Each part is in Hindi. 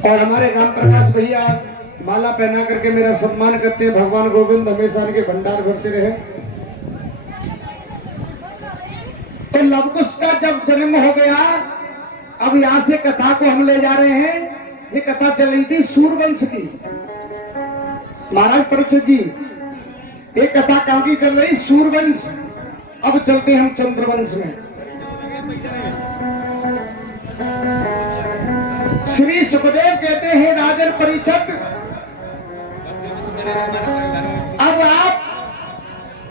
और हमारे राम प्रकाश भैया माला पहना करके मेरा सम्मान करते हैं। भगवान गोविंद हमेशा इनके भंडार भरते रहे। तो लवकुश का जब जन्म हो गया, अब यहाँ से कथा को हम ले जा रहे हैं। ये कथा चल रही थी सूर्यवंश की। महाराज परीक्षित जी, एक कथा कहाँ की चल रही? सूर्यवंश। अब चलते हैं हम चंद्रवंश में। श्री सुखदेव कहते हैं, राजन परीक्षित, अब आप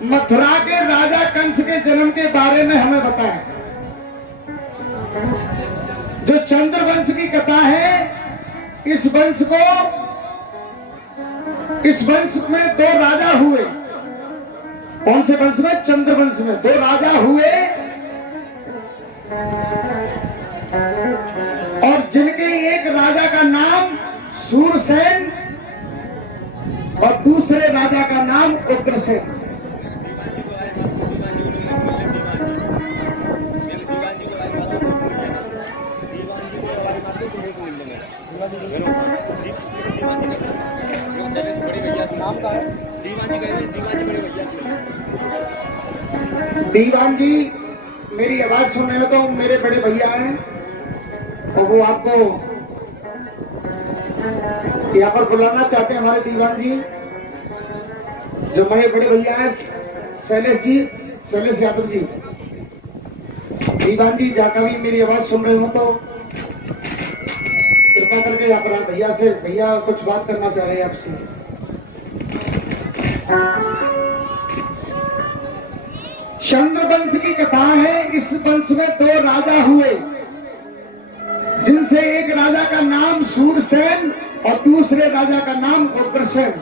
मथुरा के राजा कंस के जन्म के बारे में हमें बताएं। जो चंद्रवंश की कथा है, इस वंश में दो राजा हुए। कौन से वंश में? चंद्रवंश में दो राजा हुए, और जिनके एक राजा का नाम सूरसेन और दूसरे राजा का नाम उग्रसेन। दीवान जी मेरी आवाज सुनने में तो मेरे बड़े भैया हैं, और वो आपको यहाँ पर बुलाना चाहते हैं। हमारे दीवान जी जो मेरे बड़े भैया हैं, शैलेश जी, शैलेश यादव जी। दीवान जी जाकर भी मेरी आवाज सुन रहे हो तो कृपा करके यहाँ पर भैया से, भैया कुछ बात करना चाह रहे हैं आपसे। चंद्रवंश की कथा है। इस वंश में दो राजा हुए, जिनसे एक राजा का नाम सूरसेन और दूसरे राजा का नाम उग्रसेन।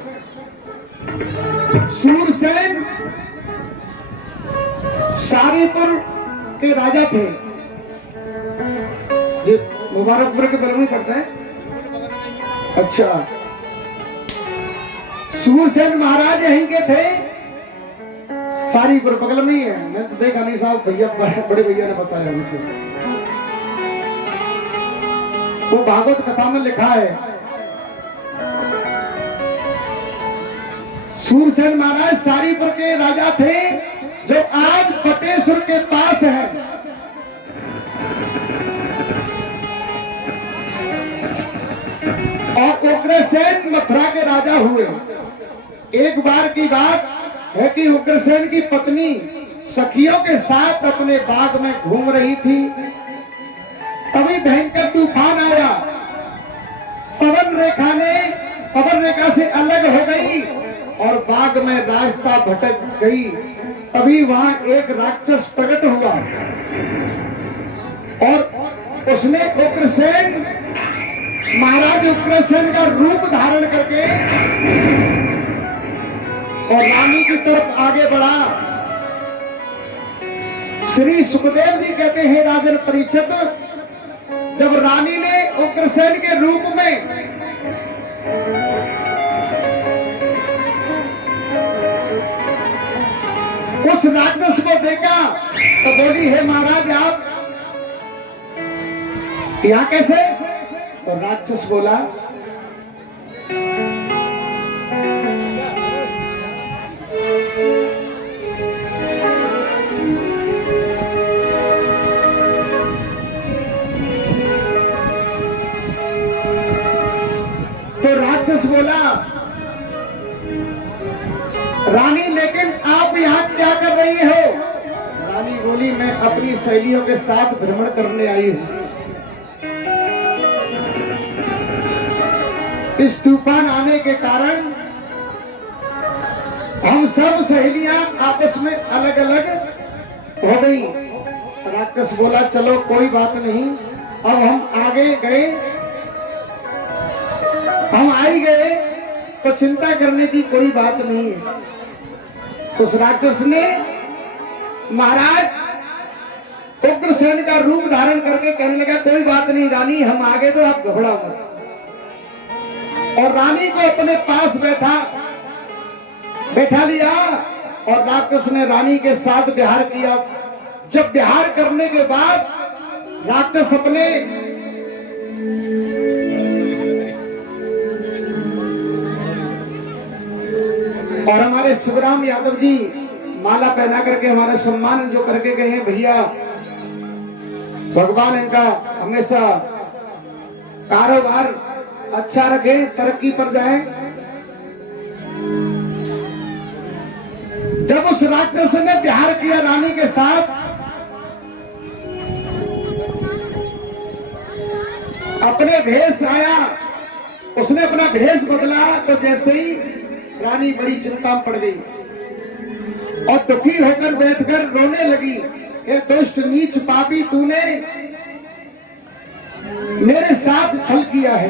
सूरसेन सारीपुर के राजा थे। ये मुबारकपुर के बगल में पड़ता है। अच्छा, सूरसेन महाराज यहीं के थे। सारीपुर बगल में ही है। मैं तो देखा नहीं साहब, भैया बड़े भैया ने बताया मुझे। वो भागवत कथा में लिखा है, सूरसेन महाराज सारीपुर के राजा थे, जो आज बटेश्वर के पास है। और उग्रसेन मथुरा के राजा हुए। एक बार की बात है कि उग्रसेन की पत्नी सखियों के साथ अपने बाग में घूम रही थी। तभी भयंकर तूफान आया। पवन रेखा से अलग हो गई और बाग में रास्ता भटक गई। तभी वहां एक राक्षस प्रकट हुआ और उसने महाराज उग्रसेन का रूप धारण करके और रानी की तरफ आगे बढ़ा। श्री सुखदेव जी कहते हैं, राजन परीक्षित, जब रानी ने उग्रसेन के रूप में उस राक्षस को देखा तो बोली, हे महाराज आप यहाँ कैसे? तो राक्षस बोला, रानी लेकिन आप यहाँ क्या कर रही हो? रानी बोली, मैं अपनी सहेलियों के साथ भ्रमण करने आई हूँ। इस तूफान आने के कारण हम सब सहेलियां आपस में अलग अलग हो गई। राक्षस बोला, चलो कोई बात नहीं, अब हम आगे गए, हम आई गए तो चिंता करने की कोई बात नहीं है। उस राक्षस ने महाराज उग्रसेन का रूप धारण करके कहने लगा, कोई बात नहीं रानी, हम आगे तो आप घबराओ मत। और रानी को अपने पास बैठा लिया और राक्षस ने रानी के साथ विहार किया। जब विहार करने के बाद राक्षस अपने और हमारे शिवराम यादव जी माला पहना करके हमारा सम्मान जो करके गए हैं भैया, भगवान इनका हमेशा कारोबार अच्छा रखे, तरक्की पर जाए। जब उस राक्षस ने प्यार किया रानी के साथ, अपने भेष आया, उसने अपना भेष बदला, तो जैसे ही रानी बड़ी चिंता में पड़ गई और दुखी होकर बैठकर रोने लगी। हे दुष्ट नीच पापी, तूने मेरे साथ छल किया है।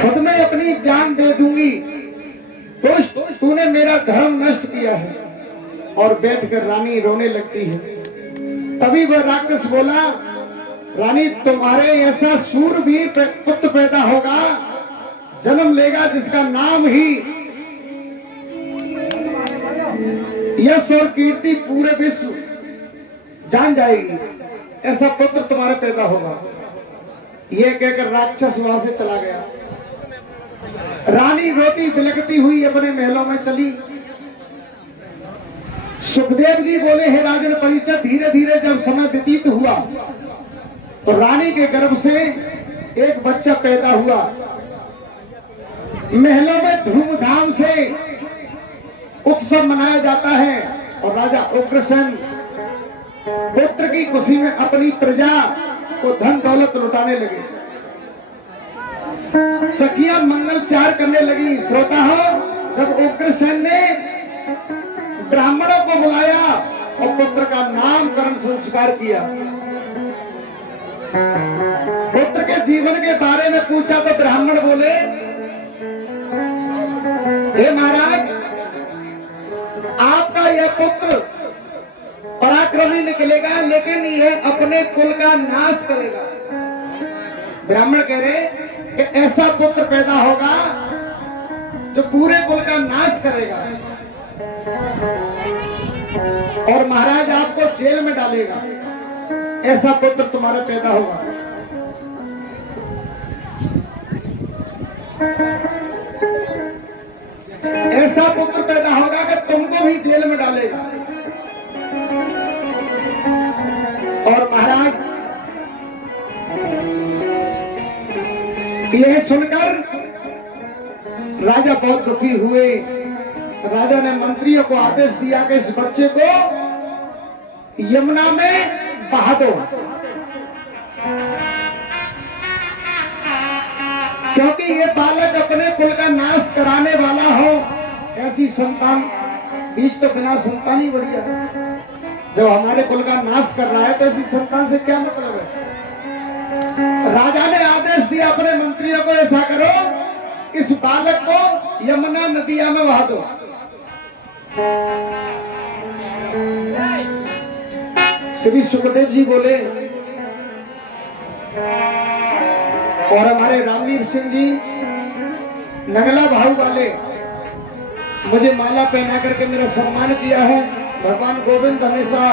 खुद में अपनी जान दे दूंगी, दुष्ट तूने मेरा धर्म नष्ट किया है। और बैठकर रानी रोने लगती है। तभी वह राक्षस बोला, रानी तुम्हारे ऐसा सूरवीर पुत्र पैदा होगा, जन्म लेगा, जिसका नाम ही यश और कीर्ति पूरे विश्व जान जाएगी। ऐसा पुत्र तुम्हारे पैदा होगा। यह कहकर राक्षस वहां से चला गया। रानी रोती बिलखती हुई अपने महलों में चली। सुखदेव जी बोले, हे राजन परिचय, धीरे धीरे जब समय व्यतीत हुआ तो रानी के गर्भ से एक बच्चा पैदा हुआ। महलों में धूमधाम से उत्सव मनाया जाता है और राजा उग्रसेन पुत्र की खुशी में अपनी प्रजा को धन दौलत लुटाने लगे। सखियां मंगलचार करने लगी। श्रोता हो, जब उग्रसेन ने ब्राह्मणों को बुलाया और पुत्र का नामकरण संस्कार किया, पुत्र के जीवन के बारे में पूछा तो ब्राह्मण बोले, हे महाराज, आपका यह पुत्र पराक्रमी निकलेगा, लेकिन यह अपने कुल का नाश करेगा। ब्राह्मण कह रहे कि ऐसा पुत्र पैदा होगा जो पूरे कुल का नाश करेगा और महाराज आपको जेल में डालेगा। ऐसा पुत्र तुम्हारा पैदा होगा। ऐसा पुत्र पैदा होगा कि तुमको भी जेल में डालेगा। और महाराज यह सुनकर राजा बहुत दुखी हुए। राजा ने मंत्रियों को आदेश दिया कि इस बच्चे को यमुना में बहा दो, क्योंकि ये बालक अपने कुल का नाश कराने वाला हो। ऐसी संतान बीच तो बिना संतान ही बढ़िया है। जब हमारे कुल का नाश कर रहा है तो ऐसी संतान से क्या मतलब है। राजा ने आदेश दिया अपने मंत्रियों को, ऐसा करो, इस बालक को यमुना नदिया में बहा दो। श्री सुखदेव जी बोले, और हमारे रामवीर सिंह जी नगला भाऊ वाले मुझे माला पहना करके मेरा सम्मान किया है। भगवान गोविंद हमेशा